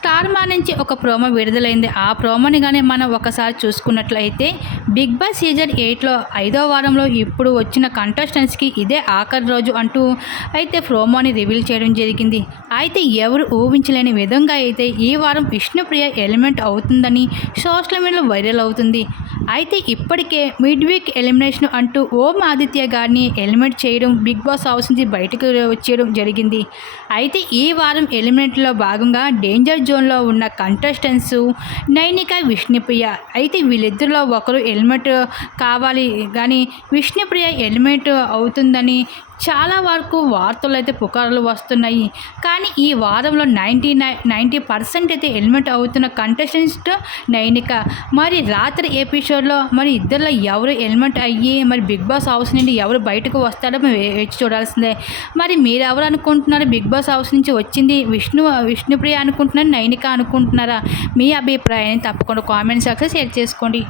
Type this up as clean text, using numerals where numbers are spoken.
Star మా నుంచి ఒక ప్రోమో విడుదలైంది. ఆ ప్రోమోని కానీ మనం ఒకసారి చూసుకున్నట్లయితే బిగ్ బాస్ సీజన్ 8లో 5వ వారంలో ఇప్పుడు వచ్చిన కంటెస్టెంట్స్కి ఇదే ఆఖరి రోజు అంటూ అయితే ప్రోమోని రివీల్ చేయడం జరిగింది. అయితే ఎవరు ఊహించలేని విధంగా అయితే ఈ వారం విష్ణుప్రియ ఎలిమెంట్ అవుతుందని సోషల్ మీడియాలో వైరల్ అవుతుంది. అయితే ఇప్పటికే మిడ్ వీక్ ఎలిమినేషన్ అంటూ ఓం ఆదిత్య గారిని ఎలిమినేట్ చేయడం, బిగ్ బాస్ హౌస్ నుంచి బయటకు వచ్చేయడం జరిగింది. అయితే ఈ వారం ఎలిమినేట్లో భాగంగా డేంజర్ జోన్లో ఉన్న కంటెస్టెంట్స్ నైనిక, విష్ణుప్రియ. అయితే వీళ్ళిద్దరిలో ఒకరు ఎలిమినేట్ కావాలి కానీ విష్ణుప్రియ ఎలిమినేట్ అవుతుందని చాలా వరకు వార్తలు అయితే పుకార్లు వస్తున్నాయి. కానీ ఈ వారంలో 90% అయితే ఎలిమినేట్ అవుతున్న కంటెస్టెంట్స్ నైనిక. మరి రాత్రి ఎపిసోడ్లో మరి ఇద్దరిలో ఎవరు ఎలిమినేట్ అయ్యి మరి బిగ్ బాస్ హౌస్ నుండి ఎవరు బయటకు వస్తారో వేచి చూడాల్సిందే. మరి మీరు ఎవరు అనుకుంటున్నారు? బిగ్ బాస్ హౌస్ నుంచి వచ్చింది విష్ణుప్రియ అనుకుంటున్నారా, నైనిక అనుకుంటున్నారా? మీ అభిప్రాయాన్ని తప్పకుండా కామెంట్ సెక్షన్లో షేర్ చేసుకోండి.